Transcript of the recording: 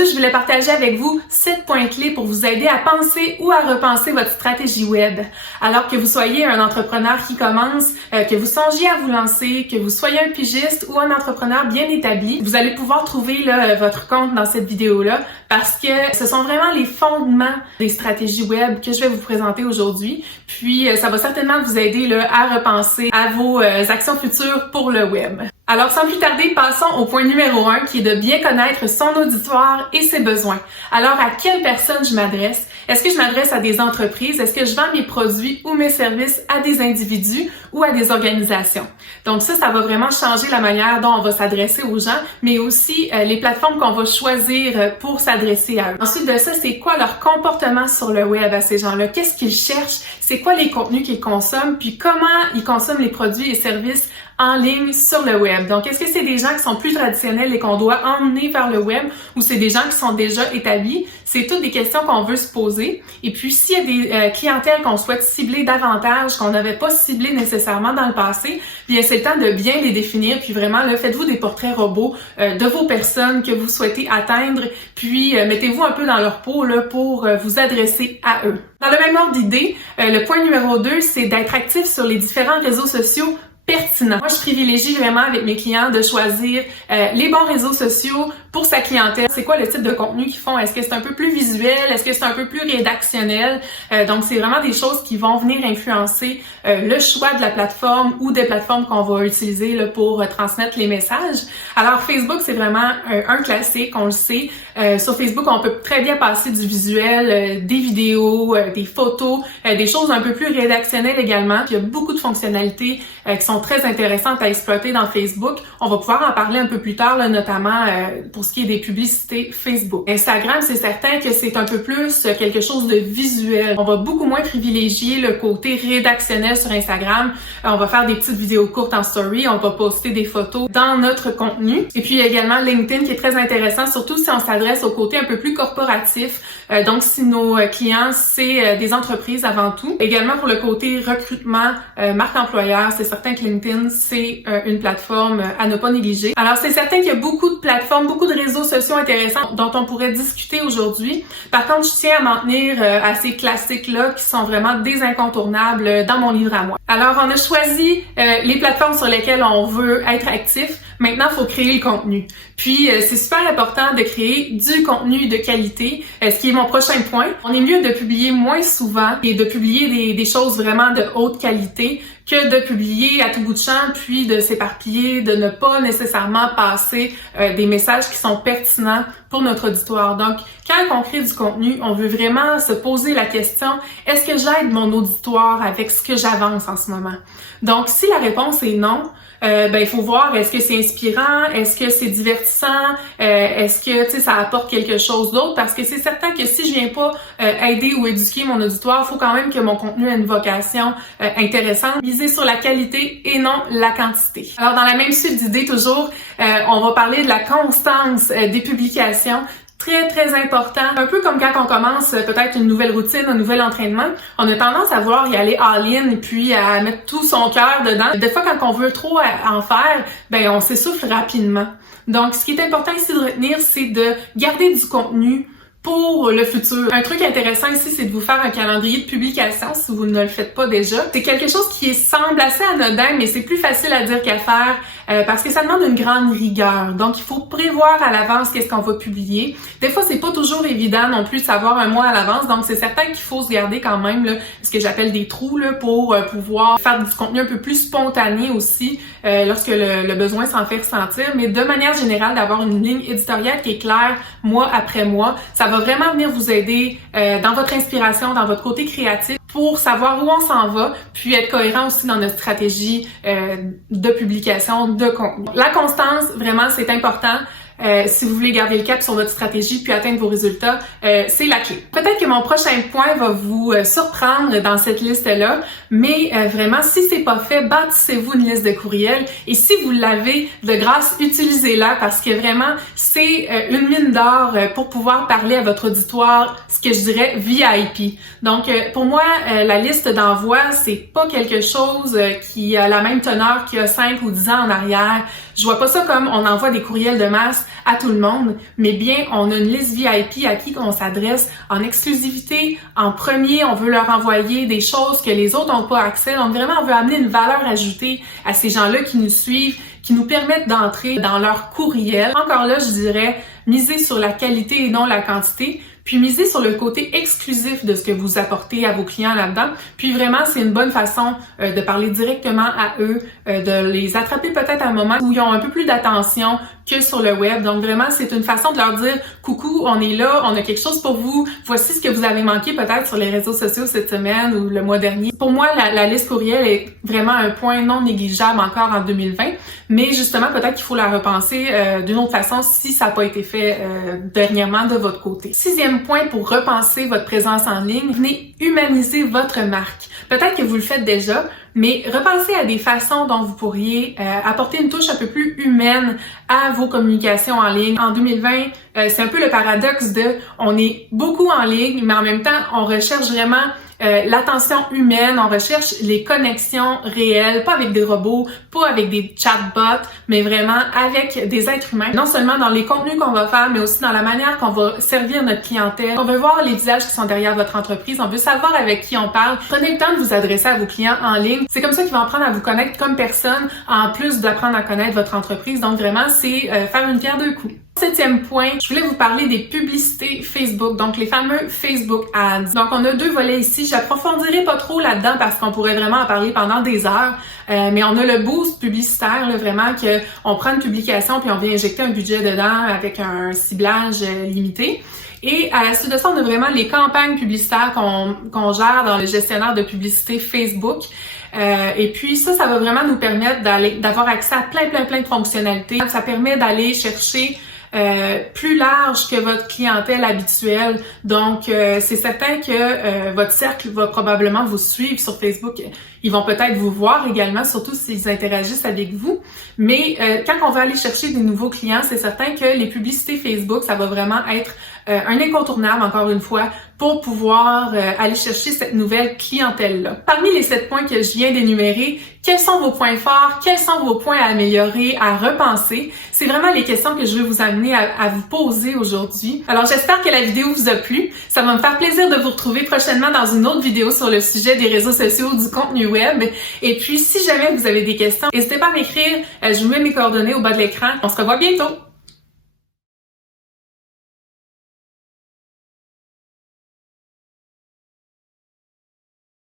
Aujourd'hui, je voulais partager avec vous 7 points clés pour vous aider à penser ou à repenser votre stratégie web. Alors que vous soyez un entrepreneur qui commence, que vous songiez à vous lancer, que vous soyez un pigiste ou un entrepreneur bien établi, vous allez pouvoir trouver votre compte dans cette vidéo-là parce que ce sont vraiment les fondements des stratégies web que je vais vous présenter aujourd'hui. Puis, ça va certainement vous aider à repenser à vos actions futures pour le web. Alors, sans plus tarder, passons au point numéro 1 qui est de bien connaître son auditoire et ses besoins. Alors, à quelle personne je m'adresse? Est-ce que je m'adresse à des entreprises? Est-ce que je vends mes produits ou mes services à des individus ou à des organisations? Donc ça va vraiment changer la manière dont on va s'adresser aux gens, mais aussi les plateformes qu'on va choisir pour s'adresser à eux. Ensuite de ça, c'est quoi leur comportement sur le web à ces gens-là? Qu'est-ce qu'ils cherchent? C'est quoi les contenus qu'ils consomment? Puis comment ils consomment les produits et services en ligne sur le web. Donc, est-ce que c'est des gens qui sont plus traditionnels et qu'on doit emmener vers le web ou c'est des gens qui sont déjà établis? C'est toutes des questions qu'on veut se poser. Et puis, s'il y a des clientèles qu'on souhaite cibler davantage, qu'on n'avait pas ciblé nécessairement dans le passé, bien, c'est le temps de bien les définir. Puis vraiment, là, faites-vous des portraits robots de vos personnes que vous souhaitez atteindre. Puis, mettez-vous un peu dans leur peau là, pour vous adresser à eux. Dans le même ordre d'idée, le point numéro 2, c'est d'être actif sur les différents réseaux sociaux pertinent. Moi, je privilégie vraiment avec mes clients de choisir les bons réseaux sociaux pour sa clientèle. C'est quoi le type de contenu qu'ils font? Est-ce que c'est un peu plus visuel? Est-ce que c'est un peu plus rédactionnel? Donc, c'est vraiment des choses qui vont venir influencer le choix de la plateforme ou des plateformes qu'on va utiliser là, pour transmettre les messages. Alors, Facebook, c'est vraiment un classique, on le sait. Sur Facebook, on peut très bien passer du visuel, des vidéos, des photos, des choses un peu plus rédactionnelles également. Puis, il y a beaucoup de fonctionnalités qui sont très intéressantes à exploiter dans Facebook. On va pouvoir en parler un peu plus tard, là, notamment pour ce qui est des publicités Facebook. Instagram, c'est certain que c'est un peu plus quelque chose de visuel. On va beaucoup moins privilégier le côté rédactionnel sur Instagram. On va faire des petites vidéos courtes en story, on va poster des photos dans notre contenu. Et puis, il y a également LinkedIn qui est très intéressant, surtout si on s'adresse au côté un peu plus corporatif. Donc, si nos clients, c'est des entreprises avant tout. Également pour le côté recrutement, marque employeur, c'est certain que LinkedIn, c'est une plateforme à ne pas négliger. Alors, c'est certain qu'il y a beaucoup de plateformes, beaucoup de réseaux sociaux intéressants dont on pourrait discuter aujourd'hui. Par contre, je tiens à m'en tenir à ces classiques-là qui sont vraiment des incontournables dans mon livre à moi. Alors, on a choisi les plateformes sur lesquelles on veut être actif. Maintenant, il faut créer le contenu. Puis, c'est super important de créer du contenu de qualité, ce qui est mon prochain point. On est mieux de publier moins souvent et de publier des choses vraiment de haute qualité que de publier à tout bout de champ, puis de s'éparpiller, de ne pas nécessairement passer des messages qui sont pertinents pour notre auditoire. Donc, quand on crée du contenu, on veut vraiment se poser la question, est-ce que j'aide mon auditoire avec ce que j'avance en ce moment? Donc, si la réponse est non, il faut voir, est-ce que c'est inspirant, est-ce que c'est divertissant, est-ce que ça apporte quelque chose d'autre, parce que c'est certain que si je viens pas aider ou éduquer mon auditoire, il faut quand même que mon contenu ait une vocation intéressante, miser sur la qualité et non la quantité. Alors dans la même suite d'idées toujours, on va parler de la constance des publications. Très, très important. Un peu comme quand on commence peut-être une nouvelle routine, un nouvel entraînement, on a tendance à vouloir y aller all-in puis à mettre tout son cœur dedans. Des fois, quand on veut trop en faire, on s'essouffle rapidement. Donc, ce qui est important ici de retenir, c'est de garder du contenu pour le futur. Un truc intéressant ici, c'est de vous faire un calendrier de publication si vous ne le faites pas déjà. C'est quelque chose qui semble assez anodin, mais c'est plus facile à dire qu'à faire parce que ça demande une grande rigueur. Donc, il faut prévoir à l'avance qu'est-ce qu'on va publier. Des fois, c'est pas toujours évident non plus de savoir un mois à l'avance, donc c'est certain qu'il faut se garder quand même là, ce que j'appelle des trous là, pour pouvoir faire du contenu un peu plus spontané aussi lorsque le besoin s'en fait ressentir. Mais de manière générale, d'avoir une ligne éditoriale qui est claire mois après mois, ça va vraiment venir vous aider dans votre inspiration, dans votre côté créatif pour savoir où on s'en va, puis être cohérent aussi dans notre stratégie de publication, de contenu. La constance, vraiment, c'est important. Si vous voulez garder le cap sur votre stratégie puis atteindre vos résultats, c'est la clé. Peut-être que mon prochain point va vous surprendre dans cette liste-là, mais vraiment, si c'est pas fait, bâtissez-vous une liste de courriels et si vous l'avez, de grâce, utilisez-la parce que vraiment, c'est une mine d'or pour pouvoir parler à votre auditoire, ce que je dirais VIP. Donc, pour moi, la liste d'envoi, c'est pas quelque chose qui a la même teneur qu'il y a 5 ou 10 ans en arrière. Je vois pas ça comme on envoie des courriels de masse à tout le monde, mais bien on a une liste VIP à qui on s'adresse en exclusivité. En premier, on veut leur envoyer des choses que les autres n'ont pas accès. Donc vraiment, on veut amener une valeur ajoutée à ces gens-là qui nous suivent, qui nous permettent d'entrer dans leur courriel. Encore là, je dirais, miser sur la qualité et non la quantité. Puis miser sur le côté exclusif de ce que vous apportez à vos clients là-dedans. Puis vraiment, c'est une bonne façon de parler directement à eux, de les attraper peut-être à un moment où ils ont un peu plus d'attention que sur le web. Donc vraiment, c'est une façon de leur dire « Coucou, on est là, on a quelque chose pour vous. Voici ce que vous avez manqué peut-être sur les réseaux sociaux cette semaine ou le mois dernier. » Pour moi, la liste courriel est vraiment un point non négligeable encore en 2020. Mais justement, peut-être qu'il faut la repenser d'une autre façon si ça n'a pas été fait dernièrement de votre côté. Sixième point pour repenser votre présence en ligne, venez humaniser votre marque. Peut-être que vous le faites déjà, mais repensez à des façons dont vous pourriez apporter une touche un peu plus humaine à vos communications en ligne. En 2020, c'est un peu le paradoxe de on est beaucoup en ligne, mais en même temps, on recherche vraiment l'attention humaine, on recherche les connexions réelles, pas avec des robots, pas avec des chatbots, mais vraiment avec des êtres humains. Non seulement dans les contenus qu'on va faire, mais aussi dans la manière qu'on va servir notre clientèle. On veut voir les visages qui sont derrière votre entreprise, on veut savoir avec qui on parle. Prenez le temps de vous adresser à vos clients en ligne. C'est comme ça qu'ils vont apprendre à vous connaître comme personne, en plus d'apprendre à connaître votre entreprise. Donc vraiment, c'est faire une pierre deux coups. Septième point, je voulais vous parler des publicités Facebook, donc les fameux Facebook Ads. Donc on a deux volets ici, j'approfondirai pas trop là-dedans parce qu'on pourrait vraiment en parler pendant des heures, mais on a le boost publicitaire, là, vraiment que on prend une publication puis on vient injecter un budget dedans avec un ciblage limité. Et à la suite de ça, on a vraiment les campagnes publicitaires qu'on gère dans le gestionnaire de publicité Facebook. Et puis ça va vraiment nous permettre d'avoir accès à plein de fonctionnalités. Ça permet d'aller chercher plus large que votre clientèle habituelle. Donc, c'est certain que votre cercle va probablement vous suivre sur Facebook. Ils vont peut-être vous voir également, surtout s'ils interagissent avec vous. Mais quand on va aller chercher des nouveaux clients, c'est certain que les publicités Facebook, ça va vraiment être un incontournable, encore une fois, pour pouvoir aller chercher cette nouvelle clientèle-là. Parmi les 7 points que je viens d'énumérer, quels sont vos points forts? Quels sont vos points à améliorer, à repenser? C'est vraiment les questions que je veux vous amener à vous poser aujourd'hui. Alors, j'espère que la vidéo vous a plu. Ça va me faire plaisir de vous retrouver prochainement dans une autre vidéo sur le sujet des réseaux sociaux, du contenu web. Et puis, si jamais vous avez des questions, n'hésitez pas à m'écrire. Je vous mets mes coordonnées au bas de l'écran. On se revoit bientôt!